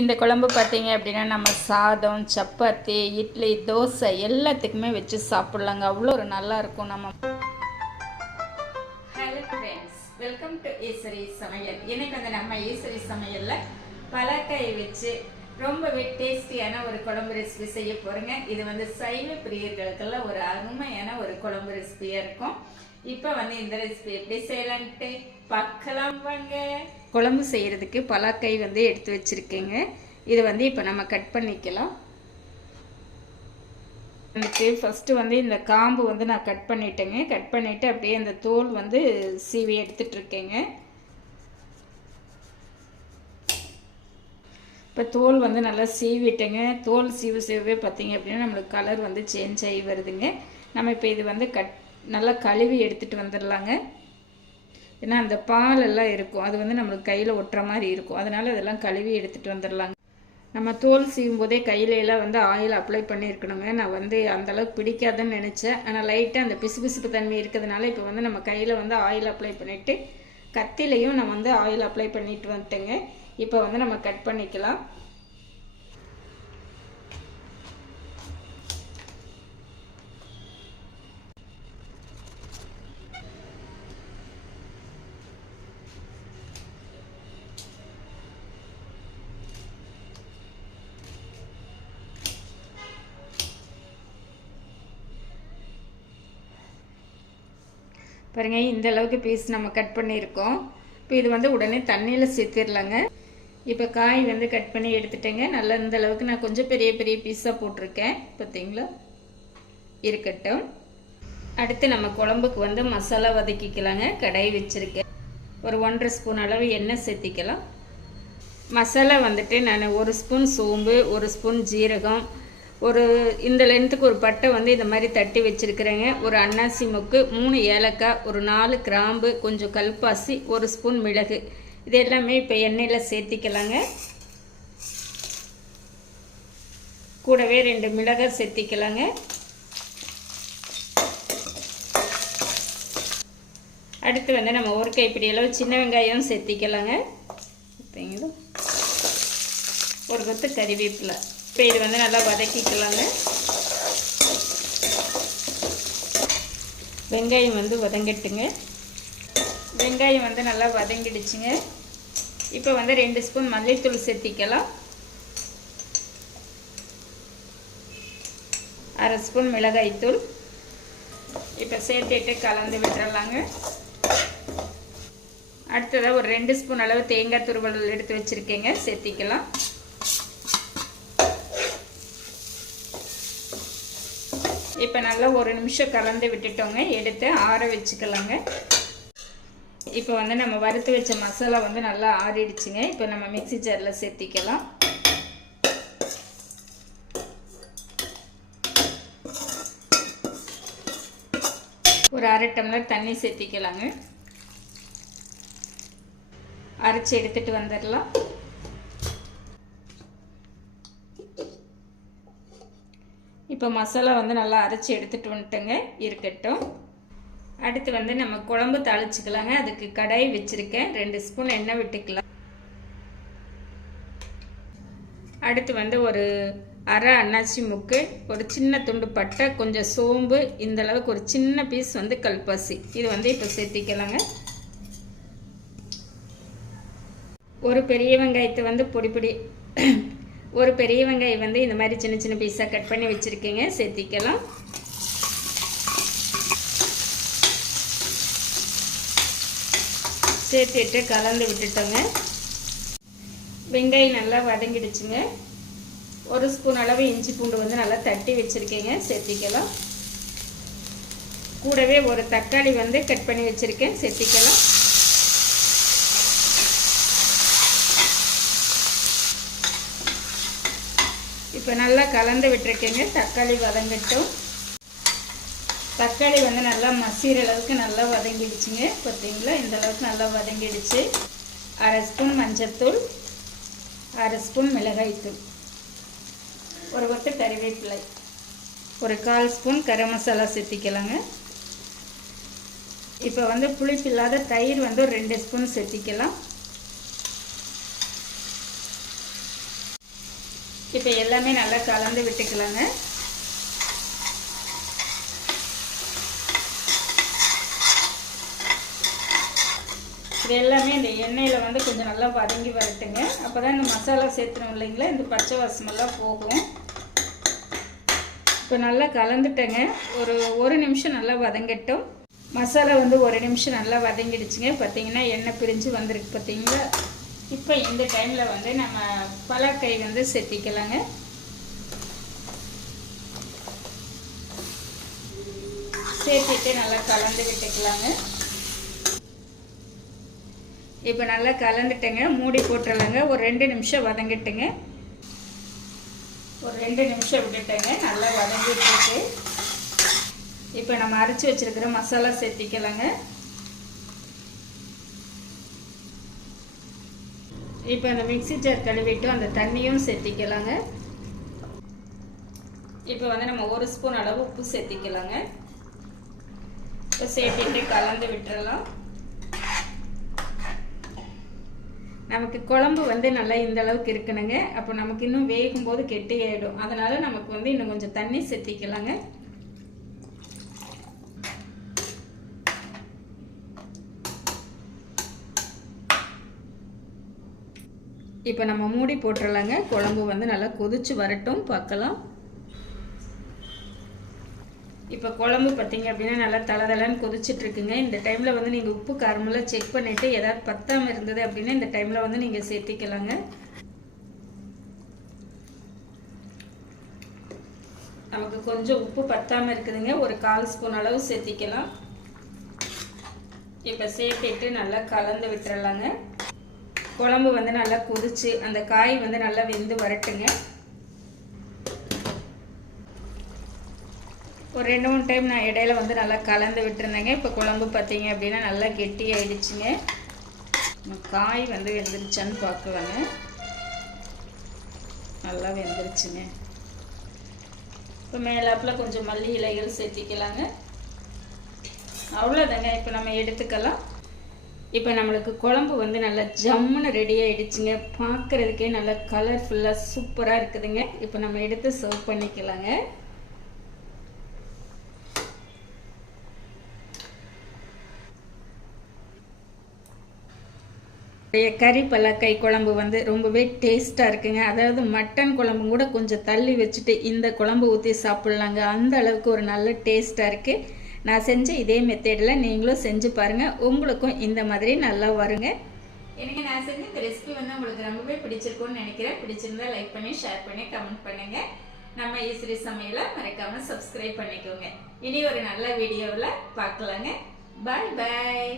இந்த குழம்பு பார்த்தீங்க அப்படின்னா நம்ம சாதம் சப்பாத்தி இட்லி தோசை எல்லாத்துக்குமே வச்சு சாப்பிட்லாங்க. அவ்வளோ ஒரு நல்லா இருக்கும் நம்ம. Hello friends welcome to Eswari சமையல் இன்னைக்கு வந்து நம்ம ஈஸ்வரி சமையலில் பலக்காய் வச்சு ரொம்பவே டேஸ்டியான ஒரு குழம்பு ரெசிபி செய்ய போகிறேங்க இது வந்து சைவ பிரியர்களுக்கெல்லாம் ஒரு அருமையான ஒரு குழம்பு ரெசிபியாக இருக்கும். இப்போ வந்து இந்த ரெசிபி எப்படி செய்யலான்ட்டு பார்க்கலாம் வாங்க. குழம்பு செய்கிறதுக்கு பலாக்காய் வந்து எடுத்து வச்சுருக்கேங்க. இது வந்து இப்போ நம்ம கட் பண்ணிக்கலாம். வந்துட்டு ஃபஸ்ட்டு வந்து இந்த காம்பு வந்து நான் கட் பண்ணிட்டேங்க. கட் பண்ணிவிட்டு அப்படியே அந்த தோல் வந்து சீவி எடுத்துட்ருக்கேங்க இப்போ தோல் வந்து நல்லா சீவிட்டேங்க. தோல் சீவு சீவே பார்த்தீங்க அப்படின்னா நம்மளுக்கு கலர் வந்து சேஞ்ச் ஆகி வருதுங்க. நம்ம இப்போ இது வந்து கட் நல்லா கழுவி எடுத்துகிட்டு வந்துடலாங்க. ஏன்னா அந்த பால் எல்லாம் இருக்கும். அது வந்து நம்மளுக்கு கையில் ஒட்டுற மாதிரி இருக்கும். அதனால் அதெல்லாம் கழுவி எடுத்துகிட்டு வந்துடலாங்க. நம்ம தோல் சீவும் போதே கையில வந்து ஆயில் அப்ளை பண்ணியிருக்கணுங்க. நான் வந்து அந்தளவுக்கு பிடிக்காதுன்னு நினச்சேன். ஆனால் லைட்டாக அந்த பிசுபிசுப்பு தன்மை இருக்கிறதுனால இப்போ வந்து நம்ம கையில் வந்து ஆயில் அப்ளை பண்ணிவிட்டு கத்திலையும் நான் வந்து ஆயில் அப்ளை பண்ணிட்டு வந்துட்டேங்க. இப்போ வந்து நம்ம கட் பண்ணிக்கலாம். பாருங்க இந்த அளவுக்கு பீஸ் நம்ம கட் பண்ணியிருக்கோம். இப்போ இது வந்து உடனே தண்ணியில் சேர்த்திடலாங்க. இப்போ காய் வந்து கட் பண்ணி எடுத்துட்டேங்க. நல்லா இந்த அளவுக்கு நான் கொஞ்சம் பெரிய பெரிய பீஸாக போட்டிருக்கேன். பார்த்தீங்களா? இருக்கட்டும். அடுத்து நம்ம குழம்புக்கு வந்து மசாலா வதக்கிக்கலாங்க. கடாய் வச்சுருக்கேன். ஒரு ஒன்றரை ஸ்பூன் அளவு எண்ணெய் சேர்த்திக்கலாம். மசாலா வந்துட்டு நான் ஒரு ஸ்பூன் சோம்பு ஒரு ஸ்பூன் ஜீரகம் ஒரு இந்த லென்த்துக்கு ஒரு பட்டை வந்து இந்த மாதிரி தட்டி வச்சுருக்கிறேங்க. ஒரு அன்னாசி மொக்கு மூணு ஏலக்காய் ஒரு நாலு கிராம்பு கொஞ்சம் கல்பாசி ஒரு ஸ்பூன் மிளகு. இது எல்லாமே இப்போ எண்ணெயில் சேர்த்திக்கலாங்க. கூடவே ரெண்டு மிளகாய் சேர்த்திக்கலாங்க. அடுத்து வந்து நம்ம ஒரு கைப்பிடி அளவு சின்ன வெங்காயம் சேர்த்திக்கலாங்க. ஒரு கொத்து கறிவேப்பிலை. இப்போ இது வந்து நல்லா வதக்கிக்கலாங்க. வெங்காயம் வந்து வதங்கட்டுங்க. வெங்காயம் வந்து நல்லா வதங்கிடுச்சுங்க. இப்போ வந்து ரெண்டு ஸ்பூன் மல்லித்தூள் சேர்த்திக்கலாம். அரை ஸ்பூன் மிளகாய்த்தூள். இப்போ சேர்த்துட்டு கலந்து விட்டுறலாங்க. அடுத்ததாக ஒரு ரெண்டு ஸ்பூன் அளவு தேங்காய் துருவல் எடுத்து வச்சுருக்கேங்க. சேர்த்திக்கலாம். இப்போ நல்லா ஒரு நிமிஷம் கலந்து விட்டுட்டோங்க. எடுத்து ஆற வச்சுக்கலாங்க. இப்போ வந்து நம்ம வறுத்து வச்ச மசாலா வந்து நல்லா ஆறிடுச்சுங்க. இப்போ நம்ம மிக்சி ஜாரில் சேர்த்திக்கலாம். ஒரு அரை டம்ளர் தண்ணி சேர்த்திக்கலாங்க. அரைச்சி எடுத்துட்டு வந்துடலாம். இப்போ மசாலா வந்து நல்லா அரைச்சி எடுத்துகிட்டு வந்துட்டேங்க. இருக்கட்டும். அடுத்து வந்து நம்ம குழம்பு தாளிச்சுக்கலாங்க. அதுக்கு கடாய் வச்சுருக்கேன். ரெண்டு ஸ்பூன் எண்ணெய் விட்டுக்கலாம். அடுத்து வந்து ஒரு அரை அன்னாச்சி முக்கு ஒரு சின்ன துண்டு பட்டை கொஞ்சம் சோம்பு இந்த அளவுக்கு ஒரு சின்ன பீஸ் வந்து கல்பாசி. இது வந்து இப்போ சேர்த்திக்கலாங்க. ஒரு பெரிய வெங்காயத்தை வந்து பொடி பொடி ஒரு பெரிய வெங்காயம் வந்து இந்த மாதிரி சின்ன சின்ன பீஸாக கட் பண்ணி வச்சுருக்கேங்க. சேர்த்திக்கலாம். சேர்த்துட்டு கலந்து விட்டுட்டோங்க. வெங்காயம் நல்லா வதங்கிடுச்சுங்க. ஒரு ஸ்பூன் அளவு இஞ்சி பூண்டு வந்து நல்லா தட்டி வச்சுருக்கேங்க. சேர்த்திக்கலாம். கூடவே ஒரு தக்காளி வந்து கட் பண்ணி வச்சுருக்கேன். சேர்த்திக்கலாம். இப்போ நல்லா கலந்து விட்டுருக்கேங்க. தக்காளி வதங்கட்டும். தக்காளி வந்து நல்லா மசிகிற அளவுக்கு நல்லா வதங்கிடுச்சுங்க. பார்த்தீங்களா? இந்த அளவுக்கு நல்லா வதங்கிடுச்சு. அரை ஸ்பூன் மஞ்சத்தூள் அரை ஸ்பூன் மிளகாய்த்தூள் ஒரு பத்து கறிவேப்பிலை ஒரு கால் ஸ்பூன் கரம் மசாலா சேர்த்திக்கலாங்க. இப்போ வந்து புளிப்பு இல்லாத தயிர் வந்து ஒரு ரெண்டு ஸ்பூன் சேர்த்திக்கலாம். இப்போ எல்லாமே நல்லா கலந்து விட்டுக்கலாங்க. இது எல்லாமே இந்த எண்ணெயில் வந்து கொஞ்சம் நல்லா வதங்கி வரட்டுங்க. அப்போ தான் இந்த மசாலா சேர்த்துனோம் இல்லைங்களா? இந்த பச்சை வாசமெல்லாம் போகும். இப்போ நல்லா கலந்துட்டேங்க. ஒரு ஒரு நிமிஷம் நல்லா வதங்கட்டும். மசாலா வந்து ஒரு நிமிஷம் நல்லா வதங்கிடுச்சுங்க. பார்த்தீங்கன்னா எண்ணெய் பிரிஞ்சு வந்திருக்கு பார்த்தீங்களா இப்போ இந்த டைமில் வந்து நம்ம பலாக்கை வந்து செத்திக்கலாங்க. சேர்த்துட்டு நல்லா கலந்து விட்டுக்கலாங்க. இப்போ நல்லா கலந்துட்டேங்க. மூடி போட்டுடலாங்க ஒரு ரெண்டு நிமிஷம் வதங்கிட்டுங்க. ஒரு ரெண்டு நிமிஷம் விட்டுட்டேங்க. நல்லா வதங்கிட்டு இப்போ நம்ம அரைச்சி வச்சிருக்கிற மசாலா சேர்த்திக்கலாங்க. இப்போ அந்த மிக்ஸி ஜார் கழுவிட்டு அந்த தண்ணியும் சேர்த்திக்கலாங்க. இப்போ வந்து நம்ம ஒரு ஸ்பூன் அளவு உப்பு சேர்த்திக்கலாங்க. இப்போ சேர்த்திட்டு கலந்து விட்டுறலாம். நமக்கு குழம்பு வந்து நல்லா இந்த அளவுக்கு இருக்கணுங்க. அப்போ நமக்கு இன்னும் வேகும் போது கெட்டி ஆகிடும் அதனால நமக்கு வந்து இன்னும் கொஞ்சம் தண்ணி சேர்த்திக்கலாங்க. இப்போ நம்ம மூடி போட்டுடலாங்க குழம்பு வந்து நல்லா கொதிச்சு வரட்டும். பார்க்கலாம். இப்போ குழம்பு பார்த்தீங்க அப்படின்னா நல்லா தளதளன்னு கொதிச்சிட்டுருக்குங்க இந்த டைமில் வந்து நீங்கள் உப்பு காரமெல்லாம் செக் பண்ணிவிட்டு ஏதாவது பத்தாமல் இருந்தது அப்படின்னா இந்த டைமில் வந்து நீங்கள் சேர்த்திக்கலாங்க. நமக்கு கொஞ்சம் உப்பு பத்தாமல் இருக்குதுங்க. ஒரு கால் ஸ்பூன் அளவு சேர்த்திக்கலாம். இப்போ சேர்த்துட்டு நல்லா கலந்து விட்டுறலாங்க. குழம்பு வந்து நல்லா கொதிச்சு அந்த காய் வந்து நல்லா வெந்து வரட்டுங்க. ஒரு ரெண்டு மூணு டைம் நான் இடையில வந்து நல்லா கலந்து விட்டுருந்தேங்க. இப்போ குழம்பு பார்த்தீங்க அப்படின்னா நல்லா கெட்டி ஆயிடுச்சுங்க. காய் வந்து வெந்துருச்சான்னு பார்க்கலாங்க நல்லா வெந்துருச்சுங்க. இப்போ மேலாப்பில் கொஞ்சம் மல்லி இலைகள் சேர்த்திக்கலாங்க. அவ்வளோதாங்க இப்போ நம்ம எடுத்துக்கலாம். இப்போ நம்மளுக்கு குழம்பு வந்து நல்லா ஜம்முன்னு ரெடி ஆகிடுச்சுங்க பார்க்குறதுக்கே நல்லா கலர்ஃபுல்லாக சூப்பராக இருக்குதுங்க. இப்போ நம்ம எடுத்து சர்வ் பண்ணிக்கலாங்க. கறி பல்லாக்கை குழம்பு வந்து ரொம்பவே டேஸ்ட்டாக இருக்குங்க. அதாவது மட்டன் குழம்பு கூட கொஞ்சம் தள்ளி வச்சுட்டு இந்த குழம்பு ஊற்றி சாப்பிட்லாங்க. அந்த அளவுக்கு ஒரு நல்ல டேஸ்ட்டாக இருக்குது நான் செஞ்ச இதே மெத்தேடில் நீங்களும் செஞ்சு பாருங்கள் உங்களுக்கும் இந்த மாதிரி நல்லா வருங்க. எனக்கு நான் செஞ்ச இந்த ரெசிபி வந்து உங்களுக்கு ரொம்பவே பிடிச்சிருக்கும்னு நினைக்கிறேன். பிடிச்சிருந்தா லைக் பண்ணி ஷேர் பண்ணி கமெண்ட் பண்ணுங்கள் நம்ம ஈஸ்வரி சமையலை மறக்காமல் சப்ஸ்கிரைப் பண்ணிக்கோங்க. இனி ஒரு நல்ல வீடியோவில் பார்க்கலாங்க. பாய் பாய்